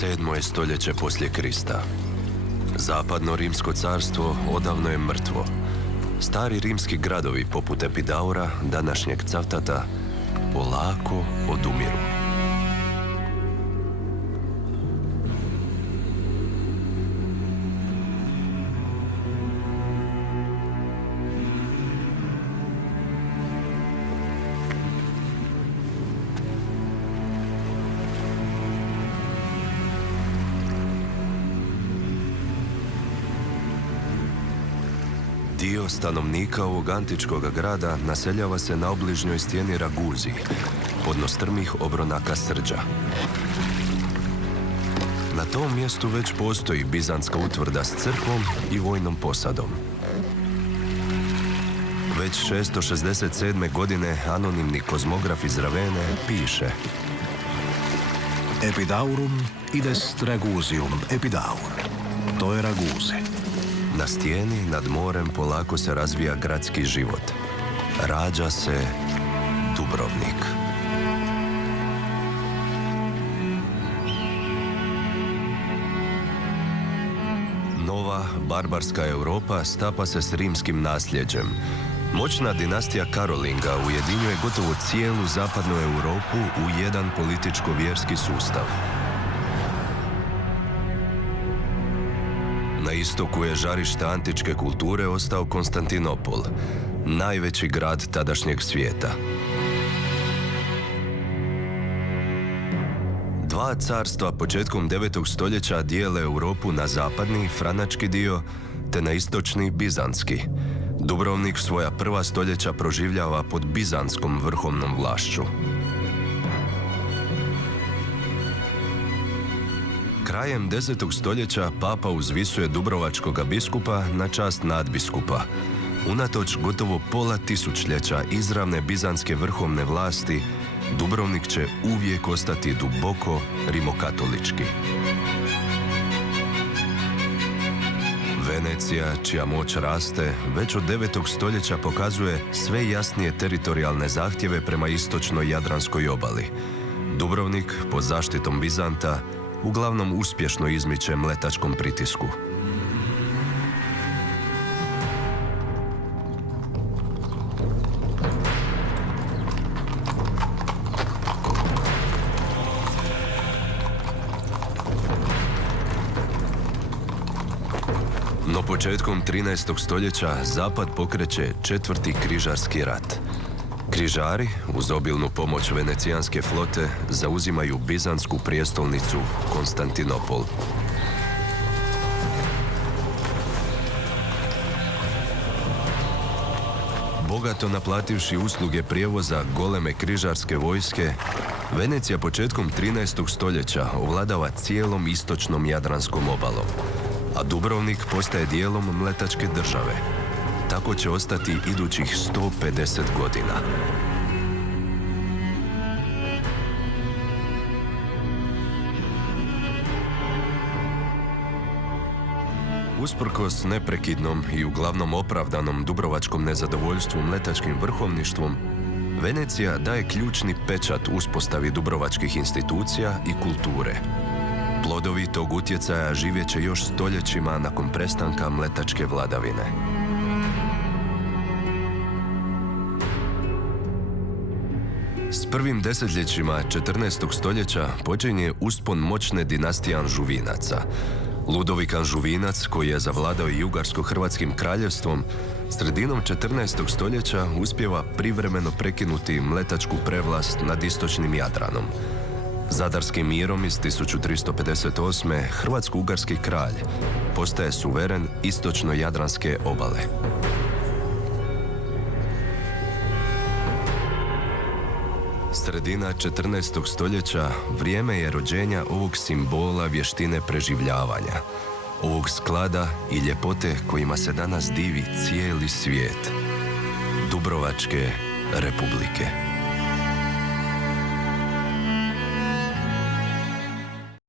7. je stoljeće poslije Krista. Zapadno rimsko carstvo odavno je mrtvo. Stari rimski gradovi poput Epidaura, današnjeg Cavtata, polako odumiru. Dio stanovnika ovog antičkog grada naseljava se na obližnjoj stijeni Raguzi, podno strmih obronaka Srđa. Na tom mjestu već postoji bizantska utvrda s crkvom i vojnom posadom. Već 667. godine anonimni kozmograf iz Ravene piše: Epidaurum idest Ragusium Epidaur. To je Raguze. Na stijeni nad morem polako se razvija gradski život. Rađa se Dubrovnik. Nova, barbarska Europa stapa se s rimskim nasljeđem. Moćna dinastija Karolinga ujedinjuje gotovo cijelu zapadnu Europu u jedan političko-vjerski sustav. Na istoku je žarište antičke kulture ostao Konstantinopol, najveći grad tadašnjeg svijeta. Dva carstva početkom 9. stoljeća dijele Europu na zapadni, franački dio, te na istočni, bizantski. Dubrovnik svoja prva stoljeća proživljava pod bizantskom vrhovnom vlašću. Krajem 10. stoljeća papa uzvisuje dubrovačkoga biskupa na čast nadbiskupa. Unatoč gotovo pola tisućljeća izravne bizantske vrhovne vlasti, Dubrovnik će uvijek ostati duboko rimokatolički. Venecija, čija moć raste, već od 9. stoljeća pokazuje sve jasnije teritorijalne zahtjeve prema istočnoj Jadranskoj obali. Dubrovnik, pod zaštitom Bizanta, uglavnom uspješno izmiče mletačkom pritisku. No početkom 13. stoljeća Zapad pokreće 4. križarski rat. Križari, uz obilnu pomoć venecijanske flote, zauzimaju bizantsku prijestolnicu Konstantinopol. Bogato naplativši usluge prijevoza goleme križarske vojske, Venecija početkom 13. stoljeća ovladava cijelom istočnom Jadranskom obalom, a Dubrovnik postaje dijelom mletačke države. Tako će ostati idućih 150 godina. Usprkos neprekidnom i uglavnom opravdanom dubrovačkom nezadovoljstvu mletačkim vrhovništvom, Venecija daje ključni pečat uspostavi dubrovačkih institucija i kulture. Plodovi tog utjecaja živjet će još stoljećima nakon prestanka mletačke vladavine. S prvim desetljećima 14. stoljeća počinje uspon moćne dinastije Anžuvinaca. Ludovik Anžuvinac, koji je zavladao i Ugarsko-hrvatskim kraljevstvom, sredinom 14. stoljeća uspijeva privremeno prekinuti mletačku prevlast nad istočnim Jadranom. Zadarskim mirom iz 1358. hrvatsko-ugarski kralj postaje suveren istočno-jadranske obale. Sredina 14. stoljeća vrijeme je rođenja ovog simbola vještine preživljavanja, ovog sklada i ljepote kojima se danas divi cijeli svijet. Dubrovačke republike.